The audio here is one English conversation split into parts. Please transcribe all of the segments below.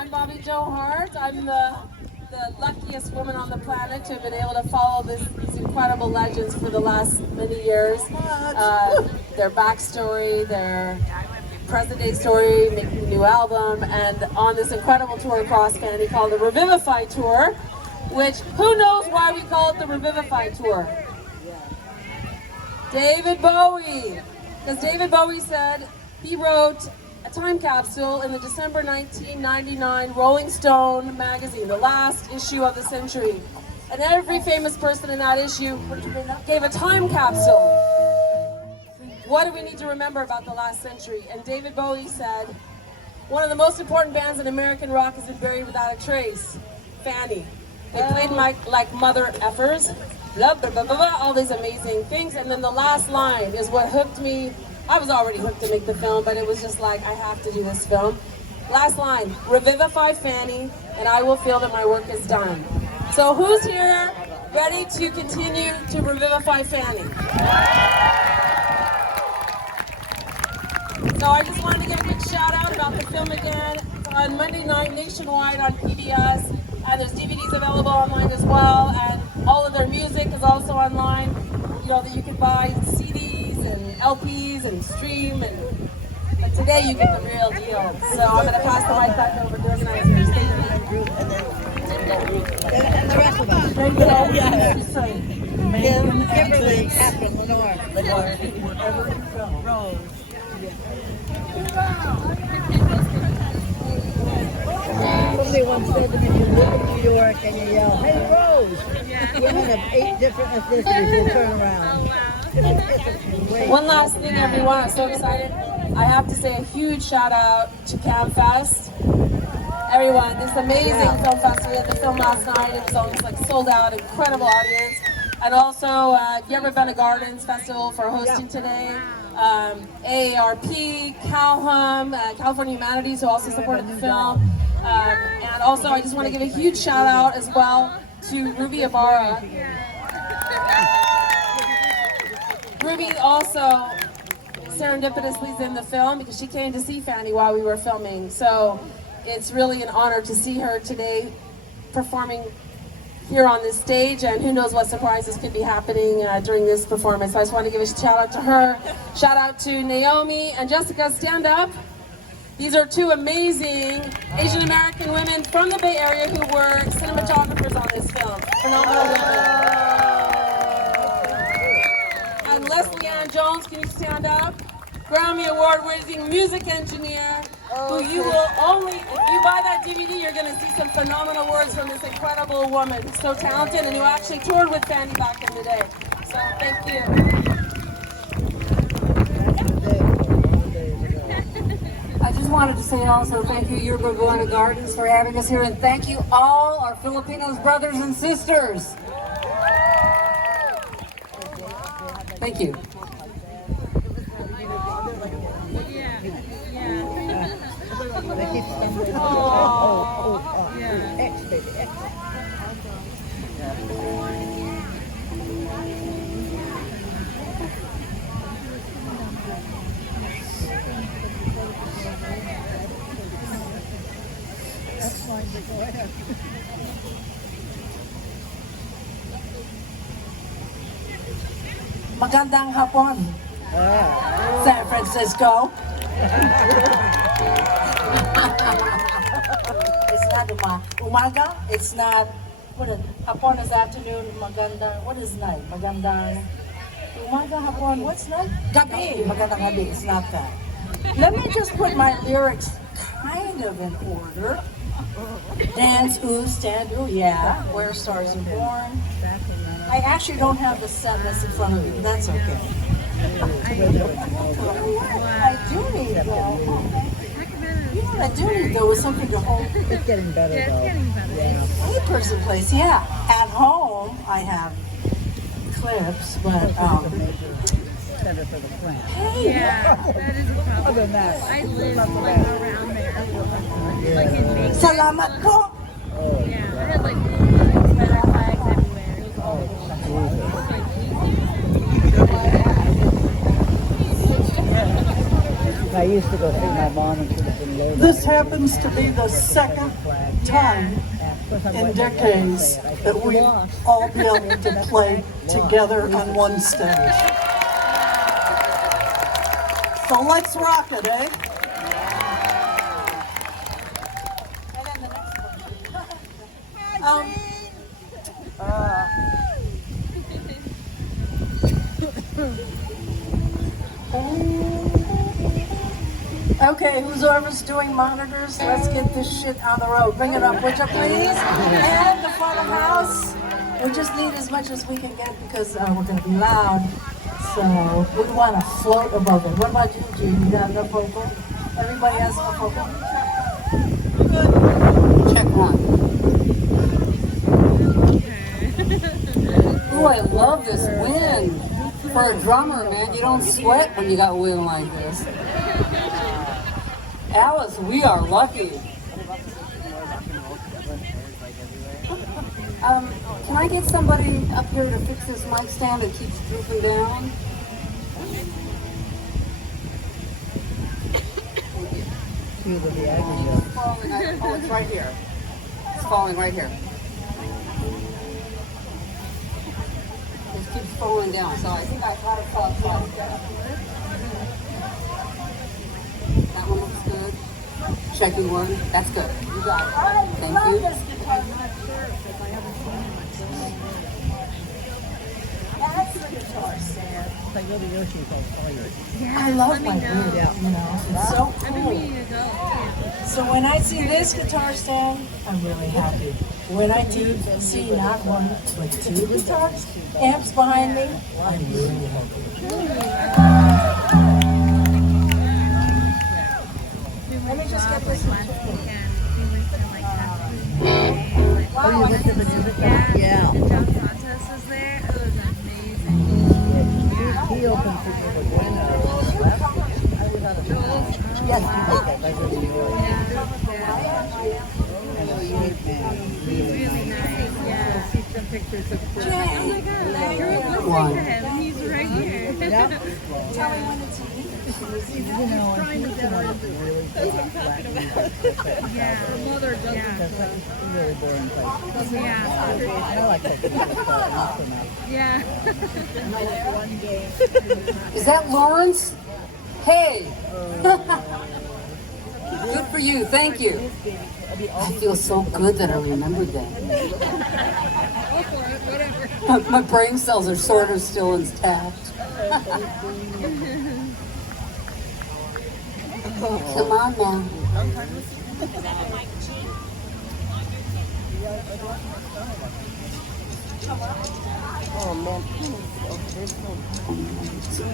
I'm Bobby Jo Hart. I'm the luckiest woman on the planet to have been able to follow these incredible legends for the last many years. Their backstory, their present day story, making a new album, and on this incredible tour across FANNY called the Revivify Tour, which, who knows why we call it the Revivify Tour? David Bowie. Because David Bowie said he wrote a time capsule in the December 1999 Rolling Stone magazine, the last issue of the century. And every famous person in that issue gave a time capsule. What do we need to remember about the last century? And David Bowie said, one of the most important bands in American rock has been buried without a trace. FANNY. They played like mother effers, blah, blah, blah, blah, blah, all these amazing things. And then the last line is what hooked me. I was already hooked to make the film, but it was just like, I have to do this film. Last line, revivify FANNY, and I will feel that my work is done. So who's here ready to continue to revivify FANNY? So I just wanted to give a quick shout out about the film again. It's on Monday night nationwide on PBS, and there's DVDs available online as well, and all of their music is also online, you know, that you can buy CDs and LPs and stream, and today you get the real deal. So I'm going to pass the mic back over to the organizers. Thank you. And the rest of us. Kim, Kimberly, Catherine, Lenore. Rose. Somebody once said to me, if you live in New York and you yell, "Hey Rose!" Women of 8 different ethnicities will turn around. One last thing, everyone. I'm so excited. I have to say a huge shout out to CAAMFEST. Everyone, this amazing film festival. We had the film last night. It was almost like sold out, incredible audience. And also Yerba Buena Gardens Festival for hosting today. AARP, CAAMFEST, California Humanities, who also supported the film. And also, I just want to give a huge shout out as well to Ruby Ibarra. Ruby also serendipitously is in the film because she came to see FANNY while we were filming. So it's really an honor to see her today performing here on this stage, and who knows what surprises could be happening during this performance. So I just want to give a shout out to her. Shout out to Naomi and Jessica. Stand up. These are two amazing Asian American women from the Bay Area who were cinematographers on this film. Phenomenal women. And Leslie Ann Jones, can you stand up? Grammy Award-winning music engineer, who you will only, if you buy that DVD, you're going to see some phenomenal words from this incredible woman, who's so talented, and who actually toured with FANNY back in the day. So thank you. I just wanted to say also thank you, Yerba Buena Gardens, for having us here, and thank you all our Filipinos brothers and sisters. Thank you. Magandang hapon, San Francisco. It's not umaga. It's not. Hapon is afternoon. Magandang. What is night? Magandang. Umaga hapon. What's night? Gabi. Magandang gabi. It's not that. Let me just put my lyrics kind of in order. Dance, ooh, stand, ooh, yeah. Where stars are born. I actually don't have the set list in front of me, but that's okay. I do need though. You know what I do need though is something to hold. It's getting better though. Yeah. Any person place, yeah. At home, I have clips, but Better for the plant. hey, Yeah, that is a problem. Other than that, I live like around there, like in Macon. salamat po. Yeah, I had like Confederate flags everywhere. It was all I used to go see my mom in Philippines. This happens to be the second time in decades that we've all been able to play together on one stage. So let's rock it, eh? Okay, whoever's doing monitors, let's get this shit on the road. Bring it up, would you please? And the front of house. We just need as much as we can get because we're going to be loud. So we want to float above it. What about you, Gene? You got enough vocal? Everybody has enough vocal? Check one. Ooh, I love this wind. For a drummer, man, you don't sweat when you got wind like this. Alice, we are lucky. Can I get somebody up here to fix this mic stand that keeps drooping down? Oh, it's right here. It's falling right here. It keeps falling down, so I think I got it fall upside down. That one looks good. Checking one. That's good. You got it. Thank you. I love my bird, you know, it's so cool. So when I see this guitar stand, I'm really happy. When I see not one, but two guitars, amps behind me, I'm really happy. Let me just get this one. Wow, Yeah. Yeah. And John Santos was there. It was amazing. He opened for Buena. Yes, he did that. Like in New York. And a sweet man. Really nice. Yeah. See some pictures of Oh my god, I grew up listening to him. He's right here. You know, and he's really good. Yeah. Her mother doesn't. That's like a really boring place. Yeah. I like that kind of stuff. Yeah. Is that Lawrence? Hey! Good for you, thank you. I feel so good that I remembered that. My brain cells are sort of still intact. Come on now.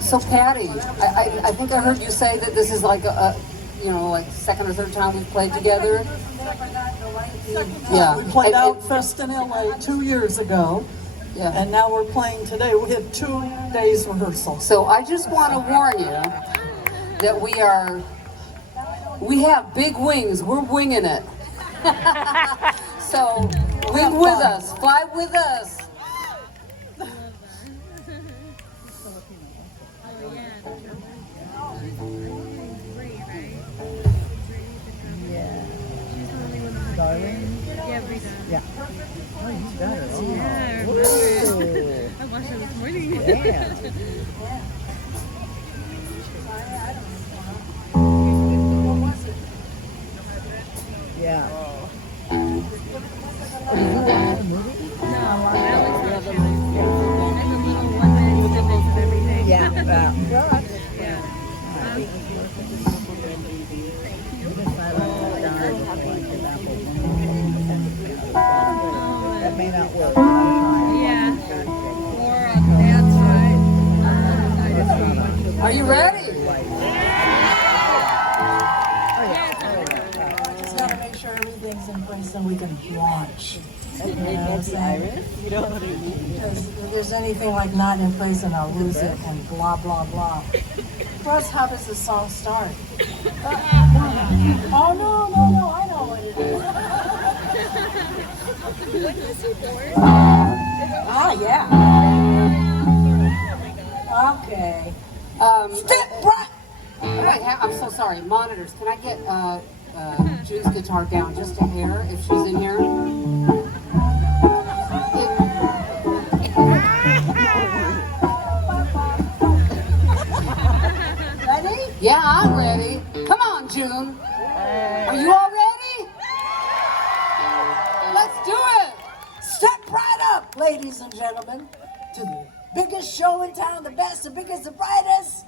So Patty, I think I heard you say that this is like a like second or third time we've played together. Yeah. We played CAAMFEST in LA 2 years ago, Yeah. and now we're playing today. We had 2 days rehearsal. So I just want to warn you that we have big wings. We're winging it. So wing with us, fly with us. Darling? Yeah, Brita. Yeah. Oh, you got her. Oh. Yeah, I remember. I watched her this morning. Yeah. Yeah. That may not work. Yeah. Or on that side. Are you ready? Just gotta make sure everything's in place so we can launch. You know what I'm saying? Because if there's anything like not in place and I'll lose it and blah, blah, blah. Plus, how does the song start? Oh, no, I know what it is. Ah, yeah. Okay. Step right. I'm so sorry. Monitors. Can I get June's guitar down just a hair if she's in here? Ready? Yeah, I'm ready. Come on, June. Are you all ready? Let's do it. Step right up, ladies and gentlemen, to the biggest show in town, the best, the biggest, the brightest,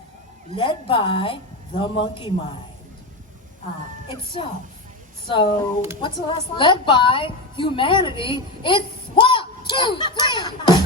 led by the Monkey Mind itself. So, what's the last line? Led by humanity. It's 1, 2, 3.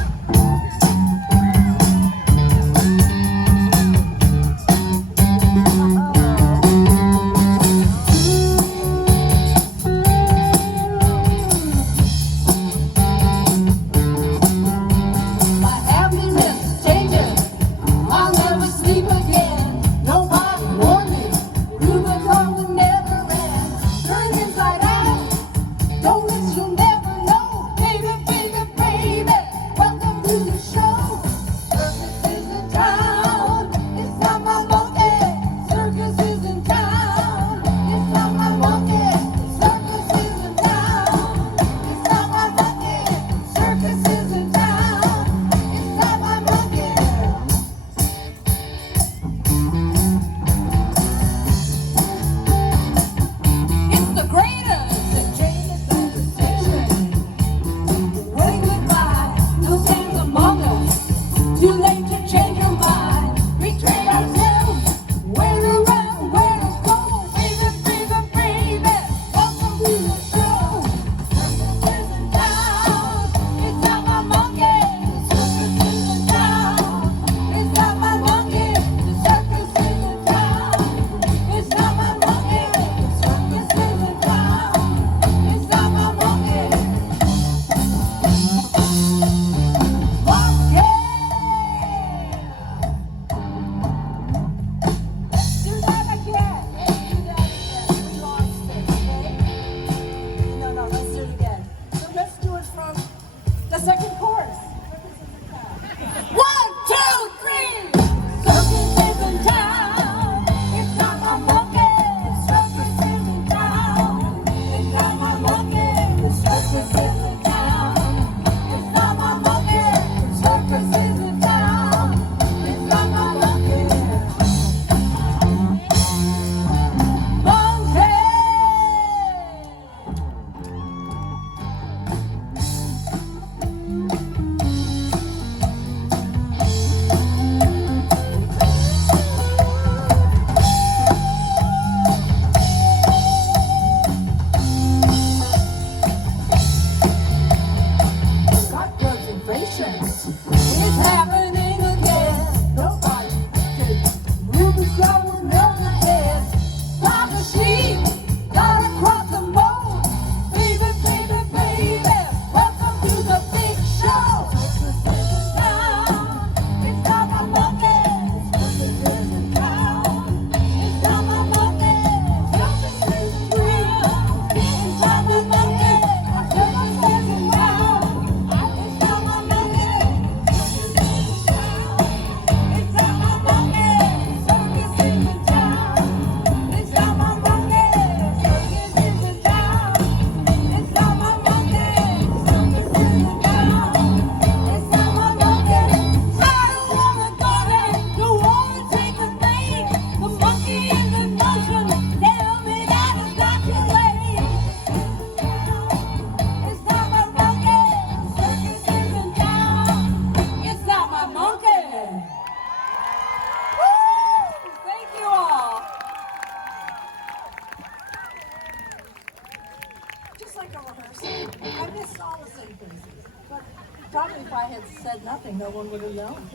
Probably if I had said nothing, no one would have known.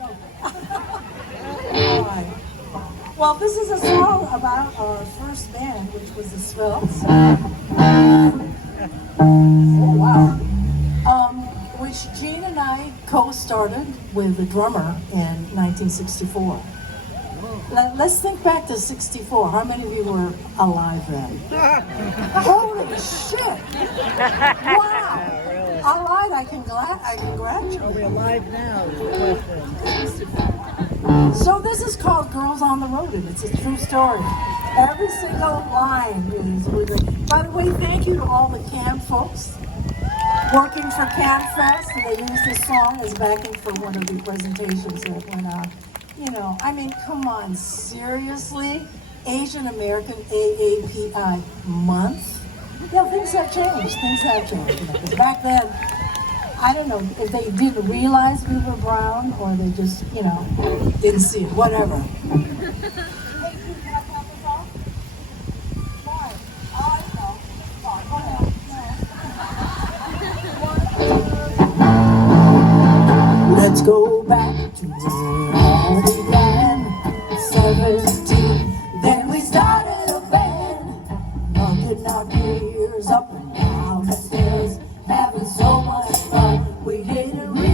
Well, this is a song about our first band, which was the Swells. Oh, wow. Which Gene and I co-started with the drummer in 1964. Let's think back to 64. How many of you were alive then? Holy shit! Wow! All right, I congratulate. We're alive now is the question. So this is called Girls on the Road, and it's a true story. Every single line is really. By the way, thank you to all the camp folks working for CAAMFEST, and they used this song as backing for one of the presentations that went out. You know, I mean, come on, seriously? Asian American AAPI month? Yeah, things have changed. Things have changed. You know, 'cause back then, I don't know if they didn't realize we were brown or they just, you know, didn't see it. Whatever. Let's go back to where all began. 17, then we started a band, knocking our gears up and down the stairs, having so much fun. We didn't realize